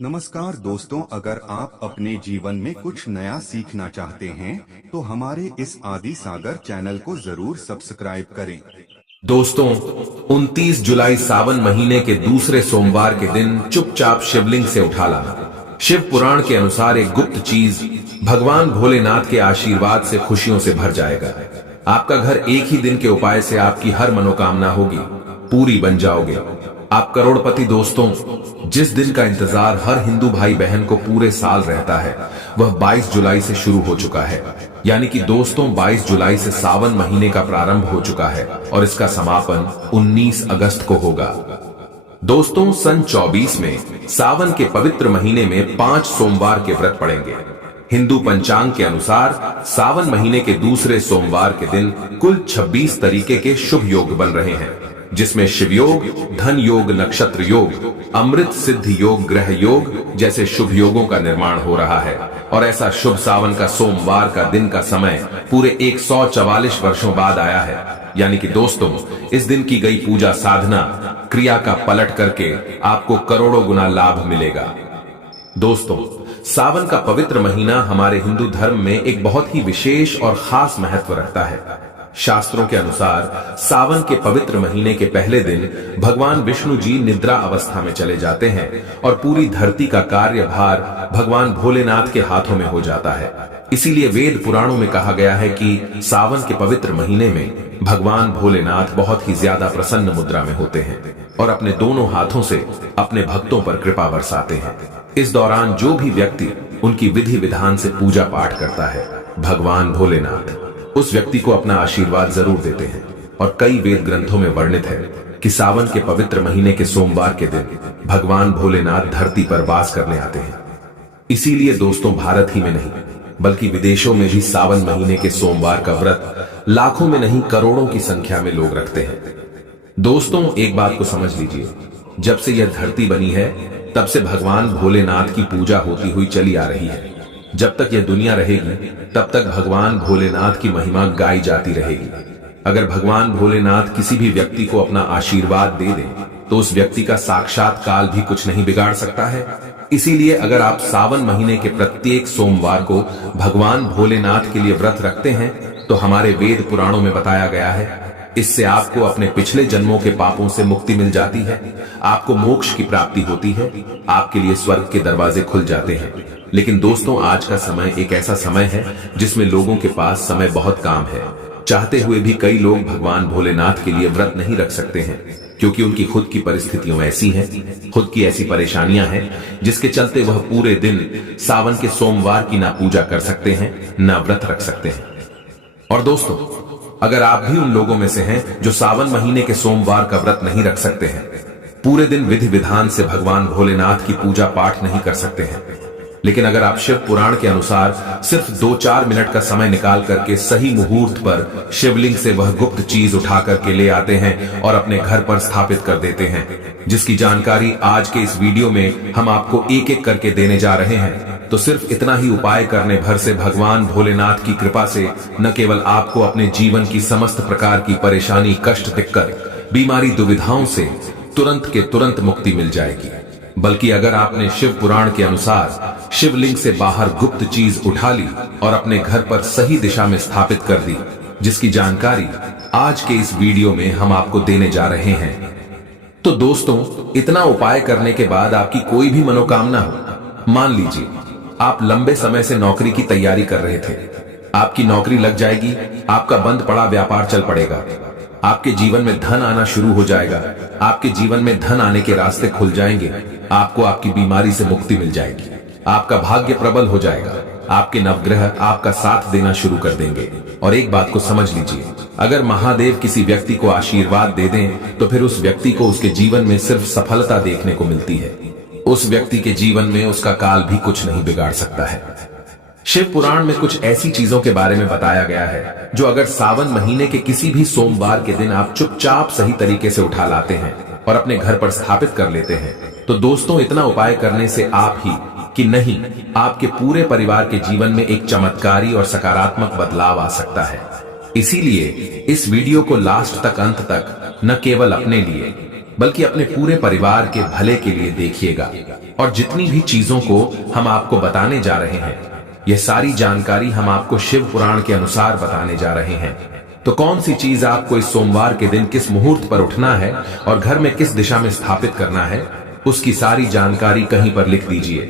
नमस्कार दोस्तों, अगर आप अपने जीवन में कुछ नया सीखना चाहते हैं तो हमारे इस आदि सागर चैनल को जरूर सब्सक्राइब करें। दोस्तों, 29 जुलाई सावन महीने के दूसरे सोमवार के दिन चुपचाप शिवलिंग से उठा लाना शिव पुराण के अनुसार एक गुप्त चीज भगवान भोलेनाथ के आशीर्वाद से खुशियों से भर जाएगा। आपका घर एक ही दिन के उपाय से आपकी हर मनोकामना होगी, पूरी बन जाओगे, आप करोड़पति। दोस्तों, जिस दिन का इंतजार हर हिंदू भाई बहन को पूरे साल रहता है वह 22 जुलाई से शुरू हो चुका है। यानी कि दोस्तों, 22 जुलाई से सावन महीने का प्रारंभ हो चुका है और इसका समापन 19 अगस्त को होगा। दोस्तों, सन 24 में सावन के पवित्र महीने में 5 सोमवार के व्रत पड़ेंगे। हिंदू पंचांग के अनुसार सावन महीने के दूसरे सोमवार के दिन कुल 26 तरीके के शुभ योग बन रहे हैं, जिसमें शिव योग, धन योग, नक्षत्र योग, अमृत सिद्धि योग, ग्रह योग जैसे शुभ योगों का निर्माण हो रहा है। और ऐसा शुभ सावन का सोमवार का दिन का समय पूरे 144 वर्षों बाद आया है। यानी कि दोस्तों, इस दिन की गई पूजा साधना क्रिया का पलट करके आपको करोड़ों गुना लाभ मिलेगा। दोस्तों, सावन का पवित्र महीना हमारे हिंदू धर्म में एक बहुत ही विशेष और खास महत्व रखता है। शास्त्रों के अनुसार सावन के पवित्र महीने के पहले दिन भगवान विष्णु जी निद्रा अवस्था में चले जाते हैं और पूरी धरती का कार्यभार भगवान भोलेनाथ के हाथों में हो जाता है। इसीलिए वेद पुराणों में कहा गया है कि सावन के पवित्र महीने में भगवान भोलेनाथ बहुत ही ज्यादा प्रसन्न मुद्रा में होते हैं और अपने दोनों हाथों से अपने भक्तों पर कृपा बरसाते हैं। इस दौरान जो भी व्यक्ति उनकी विधि विधान से पूजा पाठ करता है, भगवान भोलेनाथ उस व्यक्ति को अपना आशीर्वाद जरूर देते हैं। और कई वेद ग्रंथों में वर्णित है कि सावन के पवित्र महीने के सोमवार के दिन भगवान भोलेनाथ धरती पर वास करने आते हैं। इसीलिए दोस्तों, भारत ही में नहीं बल्कि विदेशों में भी सावन महीने के सोमवार का व्रत लाखों में नहीं करोड़ों की संख्या में लोग रखते हैं। दोस्तों, एक बात को समझ लीजिए, जब से यह धरती बनी है तब से भगवान भोलेनाथ की पूजा होती हुई चली आ रही है। जब तक यह दुनिया रहेगी तब तक भगवान भोलेनाथ की महिमा गाई जाती रहेगी। अगर भगवान भोलेनाथ किसी भी व्यक्ति को अपना आशीर्वाद दे दें तो उस व्यक्ति का साक्षात काल भी कुछ नहीं बिगाड़ सकता है। इसीलिए अगर आप सावन महीने के प्रत्येक सोमवार को भगवान भोलेनाथ के लिए व्रत रखते हैं तो हमारे वेद पुराणों में बताया गया है, इससे आपको अपने पिछले जन्मों के पापों से मुक्ति मिल जाती है, आपको मोक्ष की प्राप्ति होती है, आपके लिए स्वर्ग के दरवाजे खुल जाते हैं। लेकिन दोस्तों, आज का समय एक ऐसा समय है जिसमें लोगों के पास समय बहुत कम है। चाहते हुए भी कई लोग भगवान भोलेनाथ के लिए व्रत नहीं रख सकते हैं, क्योंकि उनकी खुद की परिस्थितियां ऐसी हैं, खुद की ऐसी परेशानियां हैं, जिसके चलते वह पूरे दिन सावन के सोमवार की ना पूजा कर सकते हैं, ना व्रत रख सकते हैं। और दोस्तों, अगर आप भी उन लोगों में से हैं जो सावन महीने के सोमवार का व्रत नहीं रख सकते हैं, पूरे दिन विधि विधान से भगवान भोलेनाथ की पूजा पाठ नहीं कर सकते हैं, लेकिन अगर आप शिव पुराण के अनुसार सिर्फ 2-4 मिनट का समय निकाल करके सही मुहूर्त पर शिवलिंग से वह गुप्त चीज उठा करके ले आते हैं और अपने घर पर स्थापित कर देते हैं, जिसकी जानकारी आज के इस वीडियो में हम आपको एक एक करके देने जा रहे हैं, तो सिर्फ इतना ही उपाय करने भर से भगवान भोलेनाथ की कृपा से न केवल आपको अपने जीवन की समस्त प्रकार की परेशानी, कष्ट, दिक्कत, बीमारी, दुविधाओं से तुरंत के तुरंत मुक्ति मिल जाएगी, बल्कि अगर आपने शिव पुराण के अनुसार शिवलिंग से बाहर गुप्त चीज उठा ली और अपने घर पर सही दिशा में स्थापित कर दी, जिसकी जानकारी आज के इस वीडियो में हम आपको देने जा रहे हैं। तो दोस्तों, इतना उपाय करने के बाद आपकी कोई भी मनोकामना हो, मान लीजिए आप लंबे समय से नौकरी की तैयारी कर रहे थे, आपकी नौकरी लग जाएगी, आपका बंद पड़ा व्यापार चल पड़ेगा, आपके जीवन में धन आना शुरू हो जाएगा, आपके जीवन में धन आने के रास्ते खुल जाएंगे, आपको आपकी बीमारी से मुक्ति मिल जाएगी, आपका भाग्य प्रबल हो जाएगा, आपके नवग्रह आपका साथ देना शुरू कर देंगे। और एक बात को समझ लीजिए, अगर महादेव किसी व्यक्ति को आशीर्वाद दे दें तो फिर उस व्यक्ति को उसके जीवन में सिर्फ सफलता देखने को मिलती है। उस व्यक्ति के जीवन में उसका काल भी कुछ नहीं बिगाड़ सकता है। शिव पुराण में कुछ ऐसी चीजों के बारे में बताया गया है जो अगर सावन महीने के किसी भी सोमवार के दिन आप चुपचाप सही तरीके से उठा लाते हैं और अपने घर पर स्थापित कर लेते हैं, तो दोस्तों, इतना उपाय करने से आप ही कि नहीं, आपके पूरे परिवार के जीवन में एक चमत्कारी और सकारात्मक बदलाव आ सकता है। इसीलिए इस वीडियो को लास्ट तक, अंत तक न केवल अपने लिए बल्कि अपने पूरे परिवार के भले के लिए देखिएगा। और जितनी भी चीजों को हम आपको बताने जा रहे हैं, यह सारी जानकारी हम आपको शिव पुराण के अनुसार बताने जा रहे हैं। तो कौन सी चीज आपको इस सोमवार के दिन किस मुहूर्त पर उठना है और घर में किस दिशा में स्थापित करना है, उसकी सारी जानकारी कहीं पर लिख दीजिए,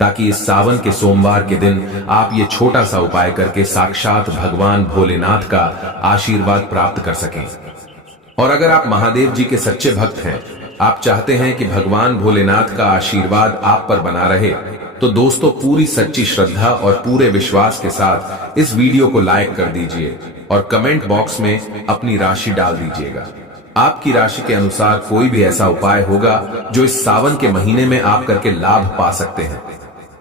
ताकि इस सावन के सोमवार के दिन आप ये छोटा सा उपाय करके साक्षात भगवान भोलेनाथ का आशीर्वाद प्राप्त कर सकें। और अगर आप महादेव जी के सच्चे भक्त हैं, आप चाहते हैं कि भगवान भोलेनाथ का आशीर्वाद आप पर बना रहे, तो दोस्तों पूरी सच्ची श्रद्धा और पूरे विश्वास के साथ इस वीडियो को लाइक कर दीजिए और कमेंट बॉक्स में अपनी राशि डाल दीजिएगा। आपकी राशि के अनुसार कोई भी ऐसा उपाय होगा जो इस सावन के महीने में आप करके लाभ पा सकते हैं,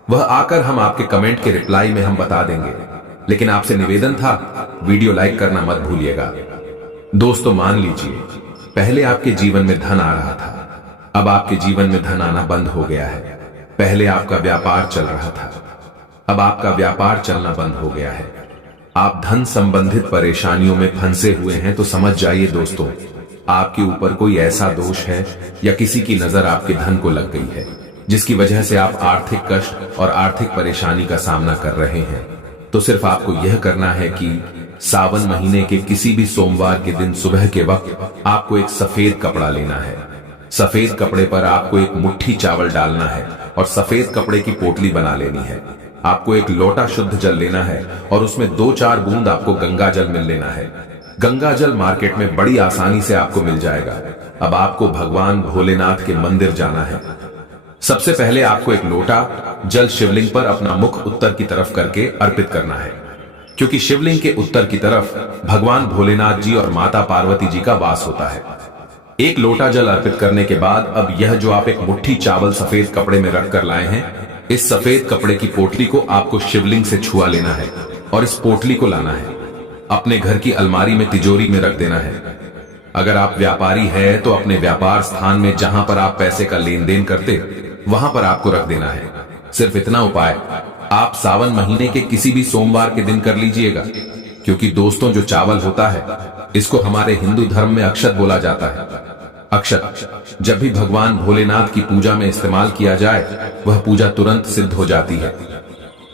वह आकर हम आपके कमेंट के रिप्लाई में हम बता देंगे। लेकिन आपसे निवेदन था, वीडियो लाइक करना मत भूलिएगा। दोस्तों मान लीजिए, पहले आपके जीवन में धन आ रहा था, अब आपके जीवन में धन आना बंद हो गया है। पहले आपका व्यापार चल रहा था, अब आपका व्यापार चलना बंद हो गया है। आप धन संबंधित परेशानियों में फंसे हुए हैं, तो समझ जाइए दोस्तों, आपके ऊपर कोई ऐसा दोष है या किसी की नजर आपके धन को लग गई है, जिसकी वजह से आप आर्थिक कष्ट और आर्थिक परेशानी का सामना कर रहे हैं। तो सिर्फ आपको यह करना है कि सावन महीने के किसी भी सोमवार के दिन सुबह के वक्त आपको एक सफेद कपड़ा लेना है। सफेद कपड़े पर आपको एक मुट्ठी चावल डालना है और सफेद कपड़े की पोटली बना लेनी है। आपको एक लोटा शुद्ध जल लेना है और उसमें 2-4 बूंद आपको गंगा जल मिल लेना है। गंगा जल मार्केट में बड़ी आसानी से आपको मिल जाएगा। अब आपको भगवान भोलेनाथ के मंदिर जाना है। सबसे पहले आपको एक लोटा जल शिवलिंग पर अपना मुख उत्तर की तरफ करके अर्पित करना है, क्योंकि शिवलिंग के उत्तर की तरफ भगवान भोलेनाथ जी और माता पार्वती जी का वास होता है। एक लोटा जल अर्पित करने के बाद अब यह जो आप एक मुट्ठी चावल सफेद कपड़े में रख कर लाए हैं, इस सफेद कपड़े की पोटली को आपको शिवलिंग से छुआ लेना है और इस पोटली को लाना है, अपने घर की अलमारी में तिजोरी में रख देना है। अगर आप व्यापारी है तो अपने व्यापार स्थान में जहां पर आप पैसे का लेन देन करते, वहां पर आपको रख देना है। सिर्फ इतना उपाय आप सावन महीने के किसी भी सोमवार के दिन कर लीजिएगा, क्योंकि दोस्तों जो चावल होता है, इसको हमारे हिंदू धर्म में अक्षत बोला जाता है। अक्षत जब भी भगवान भोलेनाथ की पूजा में इस्तेमाल किया जाए, वह पूजा तुरंत सिद्ध हो जाती है।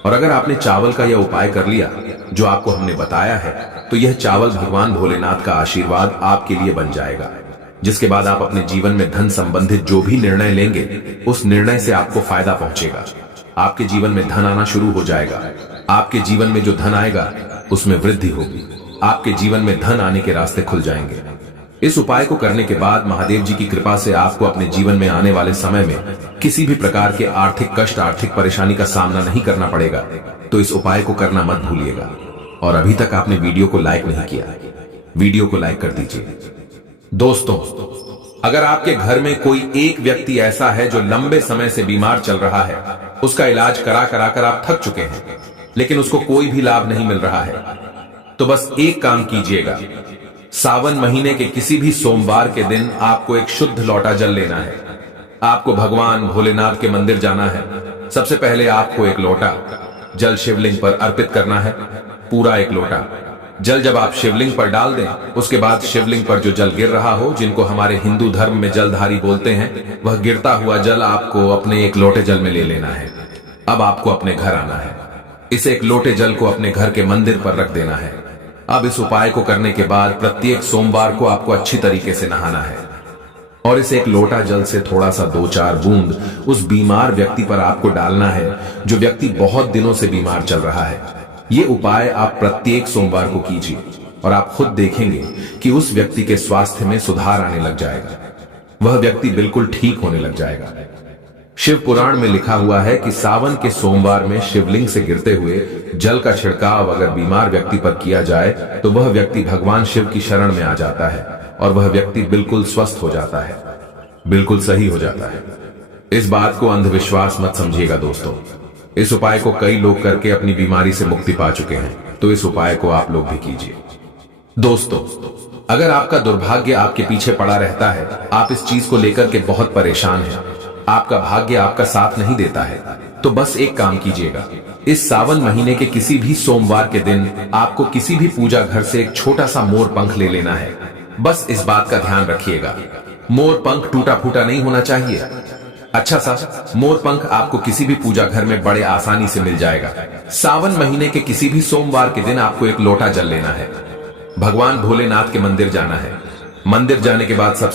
और अगर आपने चावल का यह उपाय कर लिया जो आपको हमने बताया है, तो यह चावल भगवान भोलेनाथ का आशीर्वाद आपके लिए बन जाएगा, जिसके बाद आप अपने जीवन में धन संबंधित जो भी निर्णय लेंगे, उस निर्णय से आपको फायदा पहुंचेगा। आपके जीवन में धन आना शुरू हो जाएगा। आपके जीवन में जो धन आएगा उसमें वृद्धि होगी। आपके जीवन में धन आने के रास्ते खुल जाएंगे। इस उपाय को करने के बाद महादेव जी की कृपा से आपको अपने जीवन में आने वाले समय में किसी भी प्रकार के आर्थिक कष्ट, आर्थिक परेशानी का सामना नहीं करना पड़ेगा। तो इस उपाय को करना मत भूलिएगा। और अभी तक आपने वीडियो को लाइक नहीं किया, वीडियो को लाइक कर दीजिए। दोस्तों, अगर आपके घर में कोई एक व्यक्ति ऐसा है जो लंबे समय से बीमार चल रहा है, उसका इलाज करा करा कर आप थक चुके हैं, लेकिन उसको कोई भी लाभ नहीं मिल रहा है, तो बस एक काम कीजिएगा। सावन महीने के किसी भी सोमवार के दिन आपको एक शुद्ध लोटा जल लेना है। आपको भगवान भोलेनाथ के मंदिर जाना है। सबसे पहले आपको एक लोटा जल शिवलिंग पर अर्पित करना है, पूरा एक लोटा जल जब आप शिवलिंग पर डाल दें, उसके बाद शिवलिंग पर जो जल गिर रहा हो, जिनको हमारे हिंदू धर्म में जलधारी बोलते हैं, वह गिरता हुआ जल आपको अपने एक लोटे जल में ले लेना है। अब आपको अपने घर आना है। इस एक लोटे जल को अपने घर के मंदिर पर रख देना है। अब इस उपाय को करने के बाद प्रत्येक सोमवार को आपको अच्छी तरीके से नहाना है और इस एक लोटा जल से थोड़ा सा 2-4 बूंद उस बीमार व्यक्ति पर आपको डालना है, जो व्यक्ति बहुत दिनों से बीमार चल रहा है। ये उपाय आप प्रत्येक सोमवार को कीजिए और आप खुद देखेंगे कि उस व्यक्ति के स्वास्थ्य में सुधार आने लग जाएगा। वह व्यक्ति बिल्कुल ठीक होने लग जाएगा। शिव पुराण में लिखा हुआ है कि सावन के सोमवार में शिवलिंग से गिरते हुए जल का छिड़काव अगर बीमार व्यक्ति पर किया जाए, तो वह व्यक्ति भगवान शिव की शरण में आ जाता है और वह व्यक्ति बिल्कुल स्वस्थ हो जाता है, बिल्कुल सही हो जाता है। इस बात को अंधविश्वास मत समझिएगा दोस्तों। इस उपाय को कई लोग करके अपनी बीमारी से मुक्ति पा चुके हैं, तो इस उपाय को आप लोग भी कीजिए। दोस्तों, अगर आपका दुर्भाग्य आपके पीछे पड़ा रहता है, आप इस चीज को लेकर के बहुत परेशान हैं, आपका भाग्य आपका साथ नहीं देता है, तो बस एक काम कीजिएगा। इस सावन महीने के किसी भी सोमवार के दिन आपको किसी भी पूजा घर से एक छोटा सा मोर पंख ले लेना है। बस इस बात का ध्यान रखिएगा, मोर पंख टूटा फूटा नहीं होना चाहिए। अच्छा सा मोरपंख आपको किसी भी पूजा घर में बड़े आसानी से मिल जाएगा। सावन महीने के किसी भी सोमवार के दिन आपको एक लोटा जल लेना है। भगवान भोलेनाथ के मंदिर जाना है। मंदिर जाने के बाद सब